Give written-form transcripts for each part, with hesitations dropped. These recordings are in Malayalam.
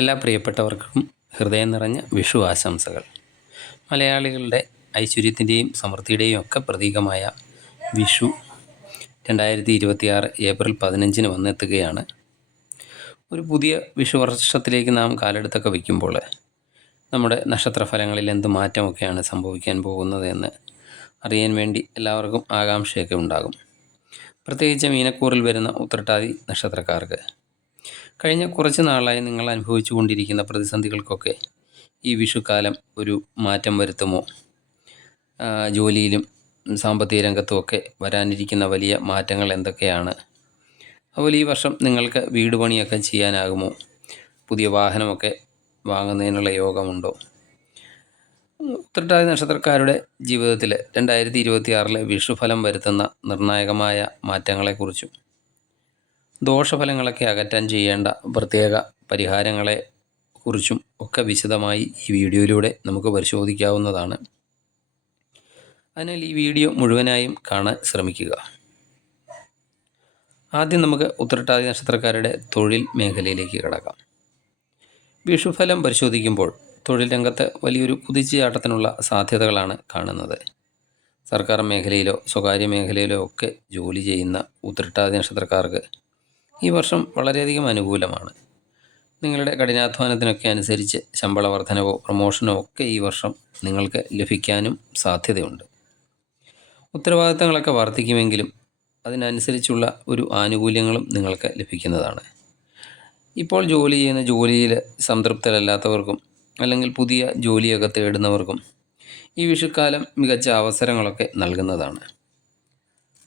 എല്ലാ പ്രിയപ്പെട്ടവർക്കും ഹൃദയം നിറഞ്ഞ വിഷു ആശംസകൾ. മലയാളികളുടെ ഐശ്വര്യത്തിൻ്റെയും സമൃദ്ധിയുടെയും ഒക്കെ പ്രതീകമായ വിഷു 2026 ഏപ്രിൽ 15 വന്നെത്തുകയാണ്. ഒരു പുതിയ വിഷു വർഷത്തിലേക്ക് നാം കാലെടുത്തൊക്കെ വയ്ക്കുമ്പോൾ നമ്മുടെ നക്ഷത്രഫലങ്ങളിൽ എന്ത് മാറ്റമൊക്കെയാണ് സംഭവിക്കാൻ പോകുന്നത് എന്ന് അറിയാൻ വേണ്ടി എല്ലാവർക്കും ആകാംക്ഷയൊക്കെ ഉണ്ടാകും. പ്രത്യേകിച്ച് മീനക്കൂറിൽ വരുന്ന ഉത്രട്ടാതി നക്ഷത്രക്കാർക്ക് കഴിഞ്ഞ കുറച്ച് നാളായി നിങ്ങൾ അനുഭവിച്ചു കൊണ്ടിരിക്കുന്ന പ്രതിസന്ധികൾക്കൊക്കെ ഈ വിഷുക്കാലം ഒരു മാറ്റം വരുത്തുമോ? ജോലിയിലും സാമ്പത്തിക രംഗത്തുമൊക്കെ വരാനിരിക്കുന്ന വലിയ മാറ്റങ്ങൾ എന്തൊക്കെയാണ്? അതുപോലെ ഈ വർഷം നിങ്ങൾക്ക് വീട് പണിയൊക്കെ ചെയ്യാനാകുമോ? പുതിയ വാഹനമൊക്കെ വാങ്ങുന്നതിനുള്ള യോഗമുണ്ടോ? ഉത്രട്ടാതി നക്ഷത്രക്കാരുടെ ജീവിതത്തിൽ 2026 വിഷുഫലം വരുത്തുന്ന നിർണായകമായ മാറ്റങ്ങളെക്കുറിച്ചും ദോഷഫലങ്ങളൊക്കെ അകറ്റാൻ ചെയ്യേണ്ട പ്രത്യേക പരിഹാരങ്ങളെ കുറിച്ചും ഒക്കെ വിശദമായി ഈ വീഡിയോയിലൂടെ നമുക്ക് പരിശോധിക്കാവുന്നതാണ്. അതിനാൽ ഈ വീഡിയോ മുഴുവനായും കാണാൻ ശ്രമിക്കുക. ആദ്യം നമുക്ക് ഉത്രട്ടാതി നക്ഷത്രക്കാരുടെ തൊഴിൽ മേഖലയിലേക്ക് കടക്കാം. വിഷുഫലം പരിശോധിക്കുമ്പോൾ തൊഴിൽ രംഗത്ത് വലിയൊരു കുതിച്ചുചാട്ടത്തിനുള്ള സാധ്യതകളാണ് കാണുന്നത്. സർക്കാർ മേഖലയിലോ സ്വകാര്യ മേഖലയിലോ ഒക്കെ ജോലി ചെയ്യുന്ന ഉത്രട്ടാതി നക്ഷത്രക്കാർക്ക് ഈ വർഷം വളരെയധികം അനുകൂലമാണ്. നിങ്ങളുടെ കഠിനാധ്വാനത്തിനൊക്കെ അനുസരിച്ച് ശമ്പള വർധനവോ പ്രമോഷനോ ഒക്കെ ഈ വർഷം നിങ്ങൾക്ക് ലഭിക്കാനും സാധ്യതയുണ്ട്. ഉത്തരവാദിത്തങ്ങളൊക്കെ വർദ്ധിക്കുമെങ്കിലും അതിനനുസരിച്ചുള്ള ഒരു ആനുകൂല്യങ്ങളും നിങ്ങൾക്ക് ലഭിക്കുന്നതാണ്. ഇപ്പോൾ ജോലി ചെയ്യുന്ന ജോലിയിൽ സംതൃപ്തരല്ലാത്തവർക്കും അല്ലെങ്കിൽ പുതിയ ജോലിയൊക്കെ തേടുന്നവർക്കും ഈ വിഷുക്കാലം മികച്ച അവസരങ്ങളൊക്കെ നൽകുന്നതാണ്.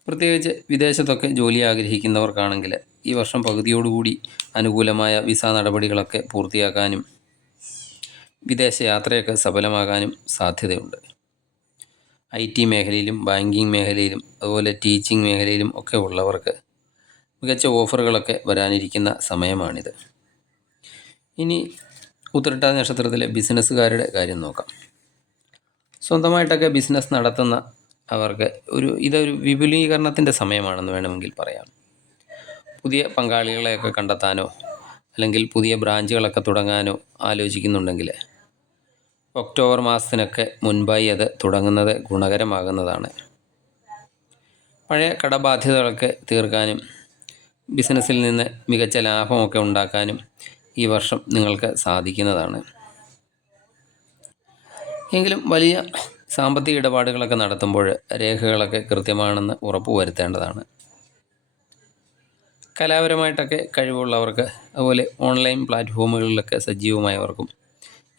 പ്രത്യേകിച്ച് വിദേശത്തൊക്കെ ജോലി ആഗ്രഹിക്കുന്നവർക്കാണെങ്കിൽ ഈ വർഷം പകുതിയോടുകൂടി അനുകൂലമായ വിസ നടപടികളൊക്കെ പൂർത്തിയാക്കാനും വിദേശ യാത്രയൊക്കെ സഫലമാകാനും സാധ്യതയുണ്ട്. IT മേഖലയിലും ബാങ്കിങ് മേഖലയിലും അതുപോലെ ടീച്ചിങ് മേഖലയിലും ഒക്കെ ഉള്ളവർക്ക് മികച്ച ഓഫറുകളൊക്കെ വരാനിരിക്കുന്ന സമയമാണിത്. ഇനി ഉത്രട്ടാതി നക്ഷത്രത്തിലെ ബിസിനസ്സുകാരുടെ കാര്യം നോക്കാം. സ്വന്തമായിട്ടൊക്കെ ബിസിനസ് നടത്തുന്ന അവർക്ക് ഇതൊരു വിപുലീകരണത്തിൻ്റെ സമയമാണെന്ന് വേണമെങ്കിൽ പറയാം. പുതിയ പങ്കാളികളെയൊക്കെ കണ്ടെത്താനോ അല്ലെങ്കിൽ പുതിയ ബ്രാഞ്ചുകളൊക്കെ തുടങ്ങാനോ ആലോചിക്കുന്നുണ്ടെങ്കിൽ ഒക്ടോബർ മാസത്തിനൊക്കെ മുൻപായി അത് തുടങ്ങുന്നത് ഗുണകരമാകുന്നതാണ്. പഴയ കടബാധ്യതകളൊക്കെ തീർക്കാനും ബിസിനസ്സിൽ നിന്ന് മികച്ച ലാഭമൊക്കെ ഉണ്ടാക്കാനും ഈ വർഷം നിങ്ങൾക്ക് സാധിക്കുന്നതാണ്. എങ്കിലും വലിയ സാമ്പത്തിക ഇടപാടുകളൊക്കെ നടത്തുമ്പോൾ രേഖകളൊക്കെ കൃത്യമാണെന്ന് ഉറപ്പുവരുത്തേണ്ടതാണ്. കലാപരമായിട്ടൊക്കെ കഴിവുള്ളവർക്ക് അതുപോലെ ഓൺലൈൻ പ്ലാറ്റ്ഫോമുകളിലൊക്കെ സജീവമായവർക്കും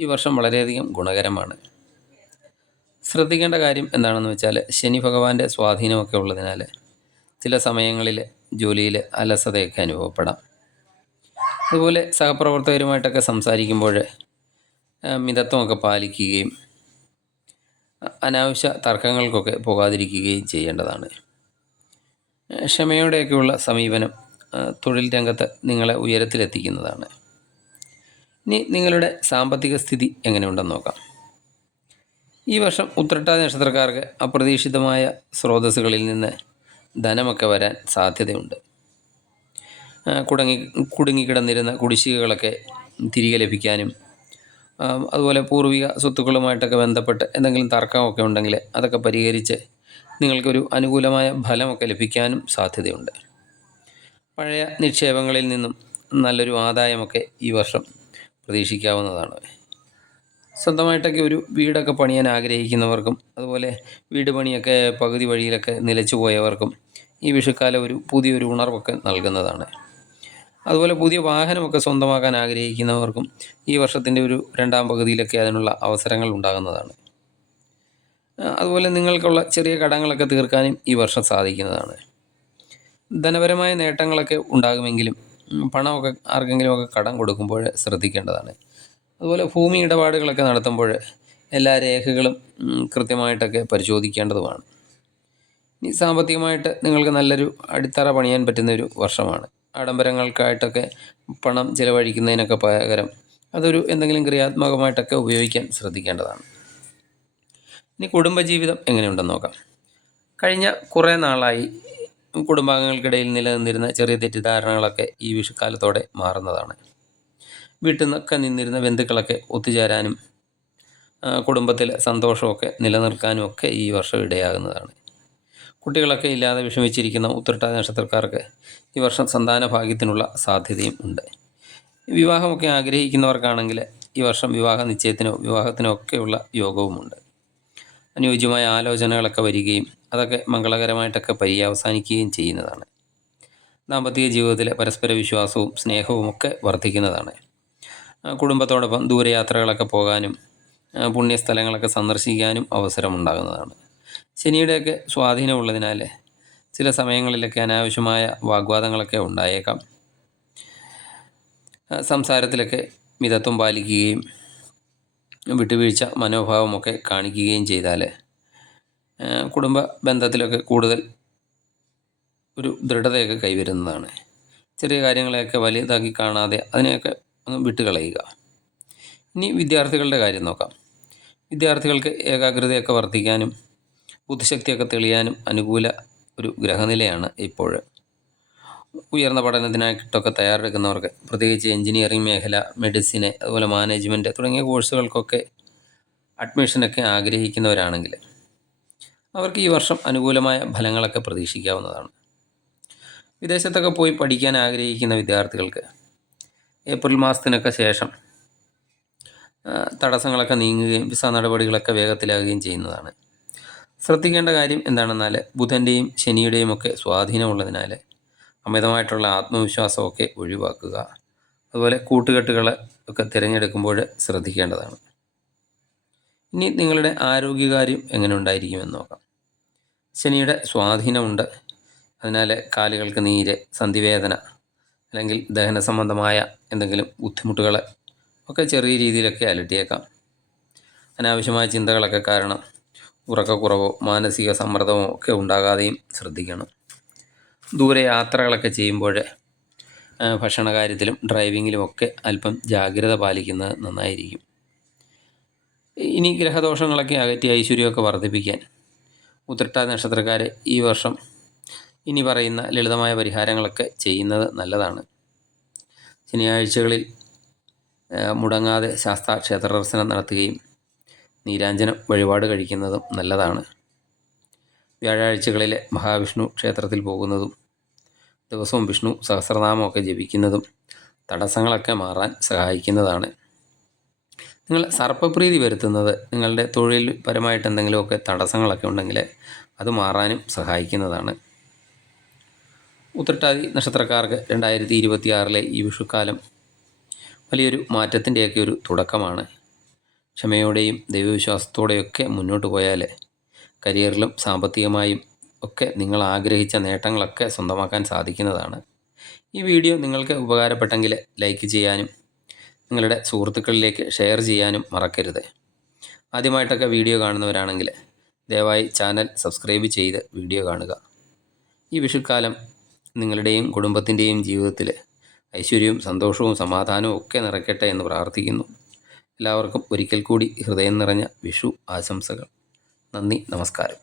ഈ വർഷം വളരെയധികം ഗുണകരമാണ്. ശ്രദ്ധിക്കേണ്ട കാര്യം എന്താണെന്ന് വെച്ചാൽ ശനി ഭഗവാന്റെ സ്വാധീനമൊക്കെ ഉള്ളതിനാൽ ചില സമയങ്ങളിൽ ജോലിയിൽ അലസതയൊക്കെ അനുഭവപ്പെടാം. അതുപോലെ സഹപ്രവർത്തകരുമായിട്ടൊക്കെ സംസാരിക്കുമ്പോൾ മിതത്വമൊക്കെ പാലിക്കുകയും അനാവശ്യ തർക്കങ്ങൾക്കൊക്കെ പോകാതിരിക്കുകയും ചെയ്യേണ്ടതാണ്. ക്ഷമയോടെയൊക്കെയുള്ള സമീപനം തൊഴിൽ രംഗത്ത് നിങ്ങളെ ഉയരത്തിലെത്തിക്കുന്നതാണ്. ഇനി നിങ്ങളുടെ സാമ്പത്തിക സ്ഥിതി എങ്ങനെയുണ്ടെന്ന് നോക്കാം. ഈ വർഷം ഉത്രട്ടാതി നക്ഷത്രക്കാർക്ക് അപ്രതീക്ഷിതമായ സ്രോതസ്സുകളിൽ നിന്ന് ധനമൊക്കെ വരാൻ സാധ്യതയുണ്ട്. കുടുങ്ങിക്കിടന്നിരുന്ന കുടിശ്ശികകളൊക്കെ തിരികെ ലഭിക്കാനും അതുപോലെ പൂർവിക സ്വത്തുക്കളുമായിട്ടൊക്കെ ബന്ധപ്പെട്ട് എന്തെങ്കിലും തർക്കമൊക്കെ ഉണ്ടെങ്കിൽ അതൊക്കെ പരിഹരിച്ച് നിങ്ങൾക്കൊരു അനുകൂലമായ ഫലമൊക്കെ ലഭിക്കാനും സാധ്യതയുണ്ട്. പഴയ നിക്ഷേപങ്ങളിൽ നിന്നും നല്ലൊരു ആദായമൊക്കെ ഈ വർഷം പ്രതീക്ഷിക്കാവുന്നതാണ്. സ്വന്തമായിട്ടൊക്കെ ഒരു വീടൊക്കെ പണിയാൻ ആഗ്രഹിക്കുന്നവർക്കും അതുപോലെ വീട് പണിയൊക്കെ പകുതി വഴിയിലൊക്കെ നിലച്ചു പോയവർക്കും ഈ വിഷുക്കാലം പുതിയൊരു ഉണർവൊക്കെ നൽകുന്നതാണ്. അതുപോലെ പുതിയ വാഹനമൊക്കെ സ്വന്തമാക്കാൻ ആഗ്രഹിക്കുന്നവർക്കും ഈ വർഷത്തിൻ്റെ രണ്ടാം പകുതിയിലൊക്കെ അതിനുള്ള അവസരങ്ങൾ ഉണ്ടാകുന്നതാണ്. അതുപോലെ നിങ്ങൾക്കുള്ള ചെറിയ കടങ്ങളൊക്കെ തീർക്കാനും ഈ വർഷം സാധിക്കുന്നതാണ്. ധനപരമായ നേട്ടങ്ങളൊക്കെ ഉണ്ടാകുമെങ്കിലും പണമൊക്കെ ആർക്കെങ്കിലുമൊക്കെ കടം കൊടുക്കുമ്പോൾ ശ്രദ്ധിക്കേണ്ടതാണ്. അതുപോലെ ഭൂമി ഇടപാടുകളൊക്കെ നടത്തുമ്പോൾ എല്ലാ രേഖകളും കൃത്യമായിട്ടൊക്കെ പരിശോധിക്കേണ്ടതുമാണ്. ഇനി സാമ്പത്തികമായിട്ട് നിങ്ങൾക്ക് നല്ലൊരു അടിത്തറ പണിയാൻ പറ്റുന്നൊരു വർഷമാണ്. ആഡംബരങ്ങൾക്കായിട്ടൊക്കെ പണം ചിലവഴിക്കുന്നതിനൊക്കെ പകരം എന്തെങ്കിലും ക്രിയാത്മകമായിട്ടൊക്കെ ഉപയോഗിക്കാൻ ശ്രദ്ധിക്കേണ്ടതാണ്. ഇനി കുടുംബജീവിതം എങ്ങനെയുണ്ടെന്ന് നോക്കാം. കഴിഞ്ഞ കുറേ നാളായി കുടുംബാംഗങ്ങൾക്കിടയിൽ നിലനിന്നിരുന്ന ചെറിയ തെറ്റിദ്ധാരണകളൊക്കെ ഈ വിഷുക്കാലത്തോടെ മാറുന്നതാണ്. വീട്ടിൽ നിന്നൊക്കെ നിന്നിരുന്ന ബന്ധുക്കളൊക്കെ ഒത്തുചേരാനും കുടുംബത്തിൽ സന്തോഷമൊക്കെ നിലനിർത്താനും ഒക്കെ ഈ വർഷം ഇടയാകുന്നതാണ്. കുട്ടികളൊക്കെ ഇല്ലാതെ വിഷമിച്ചിരിക്കുന്ന ഉത്രട്ടാതി നക്ഷത്രക്കാർക്ക് ഈ വർഷം സന്താന ഭാഗ്യത്തിനുള്ള സാധ്യതയും ഉണ്ട്. വിവാഹമൊക്കെ ആഗ്രഹിക്കുന്നവർക്കാണെങ്കിൽ ഈ വർഷം വിവാഹ നിശ്ചയത്തിനോ വിവാഹത്തിനോ ഒക്കെയുള്ള യോഗവുമുണ്ട്. അനുയോജ്യമായ ആലോചനകളൊക്കെ വരികയും അതൊക്കെ മംഗളകരമായിട്ടൊക്കെ പര്യവസാനിക്കുകയും ചെയ്യുന്നതാണ്. ദാമ്പത്തിക ജീവിതത്തിലെ പരസ്പര വിശ്വാസവും സ്നേഹവും ഒക്കെ വർദ്ധിക്കുന്നതാണ്. കുടുംബത്തോടൊപ്പം ദൂരയാത്രകളൊക്കെ പോകാനും പുണ്യസ്ഥലങ്ങളൊക്കെ സന്ദർശിക്കാനും അവസരമുണ്ടാകുന്നതാണ്. ശനിയുടെയൊക്കെ സ്വാധീനമുള്ളതിനാൽ ചില സമയങ്ങളിലൊക്കെ അനാവശ്യമായ വാഗ്വാദങ്ങളൊക്കെ ഉണ്ടായേക്കാം. സംസാരത്തിലൊക്കെ മിതത്വം പാലിക്കുകയും വിട്ടുവീഴ്ച മനോഭാവമൊക്കെ കാണിക്കുകയും ചെയ്താൽ കുടുംബ ബന്ധത്തിലൊക്കെ കൂടുതൽ ഒരു ദൃഢതയൊക്കെ കൈവരുന്നതാണ്. ചെറിയ കാര്യങ്ങളെയൊക്കെ വലുതാക്കി കാണാതെ അതിനെയൊക്കെ അങ്ങ് വിട്ടുകളയുക. ഇനി വിദ്യാർത്ഥികളുടെ കാര്യം നോക്കാം. വിദ്യാർത്ഥികൾക്ക് ഏകാഗ്രതയൊക്കെ വർദ്ധിക്കാനും ബുദ്ധിശക്തിയൊക്കെ തെളിയാനും അനുകൂല ഒരു ഗ്രഹനിലയാണ് ഇപ്പോൾ. ഉയർന്ന പഠനത്തിനായിട്ടൊക്കെ തയ്യാറെടുക്കുന്നവർക്ക്, പ്രത്യേകിച്ച് എഞ്ചിനീയറിംഗ് മേഖല, മെഡിസിന്, അതുപോലെ മാനേജ്മെൻറ്റ് തുടങ്ങിയ കോഴ്സുകൾക്കൊക്കെ അഡ്മിഷനൊക്കെ ആഗ്രഹിക്കുന്നവരാണെങ്കിൽ അവർക്ക് ഈ വർഷം അനുകൂലമായ ഫലങ്ങളൊക്കെ പ്രതീക്ഷിക്കാവുന്നതാണ്. വിദേശത്തൊക്കെ പോയി പഠിക്കാൻ ആഗ്രഹിക്കുന്ന വിദ്യാർത്ഥികൾക്ക് ഏപ്രിൽ മാസത്തിനൊക്കെ ശേഷം തടസ്സങ്ങളൊക്കെ നീങ്ങുകയും വിസ നടപടികളൊക്കെ വേഗത്തിലാകുകയും ചെയ്യുന്നതാണ്. ശ്രദ്ധിക്കേണ്ട കാര്യം എന്താണെന്നാൽ ബുധൻ്റെയും ശനിയുടെയും ഒക്കെ സ്വാധീനമുള്ളതിനാൽ അമിതമായിട്ടുള്ള ആത്മവിശ്വാസമൊക്കെ ഒഴിവാക്കുക. അതുപോലെ കൂട്ടുകെട്ടുകൾ ഒക്കെ തിരഞ്ഞെടുക്കുമ്പോൾ ശ്രദ്ധിക്കേണ്ടതാണ്. ഇനി നിങ്ങളുടെ ആരോഗ്യകാര്യം എങ്ങനെ ഉണ്ടായിരിക്കുമെന്ന് നോക്കാം. ശനിയുടെ സ്വാധീനമുണ്ട്. അതിനാൽ കാലുകൾക്ക് നീര്, സന്ധിവേദന അല്ലെങ്കിൽ ദഹന സംബന്ധമായ എന്തെങ്കിലും ബുദ്ധിമുട്ടുകൾ ഒക്കെ ചെറിയ രീതിയിലൊക്കെ അലട്ടിയേക്കാം. അനാവശ്യമായ ചിന്തകളൊക്കെ കാരണം ഉറക്കക്കുറവോ മാനസിക സമ്മർദ്ദമോ ഒക്കെ ഉണ്ടാകാതെയും ശ്രദ്ധിക്കണം. ദൂരെ യാത്രകളൊക്കെ ചെയ്യുമ്പോൾ ഭക്ഷണ കാര്യത്തിലും ഡ്രൈവിങ്ങിലുമൊക്കെ അല്പം ജാഗ്രത പാലിക്കുന്നത് നന്നായിരിക്കും. ഇനി ഗ്രഹദോഷങ്ങളൊക്കെ അകറ്റി ഐശ്വര്യമൊക്കെ വർദ്ധിപ്പിക്കാൻ ഉത്രട്ടാതി നക്ഷത്രക്കാരെ ഈ വർഷം ഇനി പറയുന്ന ലളിതമായ പരിഹാരങ്ങളൊക്കെ ചെയ്യുന്നത് നല്ലതാണ്. ശനിയാഴ്ചകളിൽ മുടങ്ങാതെ ശാസ്താ ക്ഷേത്ര ദർശനം നടത്തുകയും നീരാഞ്ജനം വഴിപാട് കഴിക്കുന്നതും നല്ലതാണ്. വ്യാഴാഴ്ചകളിൽ മഹാവിഷ്ണു ക്ഷേത്രത്തിൽ പോകുന്നതും ദിവസവും വിഷ്ണു സഹസ്രനാമമൊക്കെ ജപിക്കുന്നതും തടസ്സങ്ങളൊക്കെ മാറാൻ സഹായിക്കുന്നതാണ്. നിങ്ങൾ സർപ്പപ്രീതി വരുത്തുന്നത് നിങ്ങളുടെ തൊഴിൽ പരമായിട്ട് എന്തെങ്കിലുമൊക്കെ തടസ്സങ്ങളൊക്കെ ഉണ്ടെങ്കിൽ അത് മാറാനും സഹായിക്കുന്നതാണ്. ഉത്രട്ടാതി നക്ഷത്രക്കാർക്ക് 2026 ഈ വിഷുക്കാലം വലിയൊരു മാറ്റത്തിൻ്റെയൊക്കെ ഒരു തുടക്കമാണ്. ക്ഷമയോടെയും ദൈവവിശ്വാസത്തോടെയൊക്കെ മുന്നോട്ട് പോയാൽ കരിയറിലും സാമ്പത്തികമായും ഒക്കെ നിങ്ങൾ ആഗ്രഹിച്ച നേട്ടങ്ങളൊക്കെ സ്വന്തമാക്കാൻ സാധിക്കുന്നതാണ്. ഈ വീഡിയോ നിങ്ങൾക്ക് ഉപകാരപ്പെട്ടെങ്കിൽ ലൈക്ക് ചെയ്യാനും നിങ്ങളുടെ സുഹൃത്തുക്കളിലേക്ക് ഷെയർ ചെയ്യാനും മറക്കരുത്. ആദ്യമായിട്ടൊക്കെ വീഡിയോ കാണുന്നവരാണെങ്കിൽ ദയവായി ചാനൽ സബ്സ്ക്രൈബ് ചെയ്ത് വീഡിയോ കാണുക. ഈ വിഷുക്കാലം നിങ്ങളുടെയും കുടുംബത്തിൻ്റെയും ജീവിതത്തിൽ ഐശ്വര്യവും സന്തോഷവും സമാധാനവും ഒക്കെ നിറയ്ക്കട്ടെ എന്ന് പ്രാർത്ഥിക്കുന്നു. എല്ലാവർക്കും ഒരിക്കൽ കൂടി ഹൃദയം നിറഞ്ഞ വിഷു ആശംസകൾ. നന്ദി, നമസ്കാരം.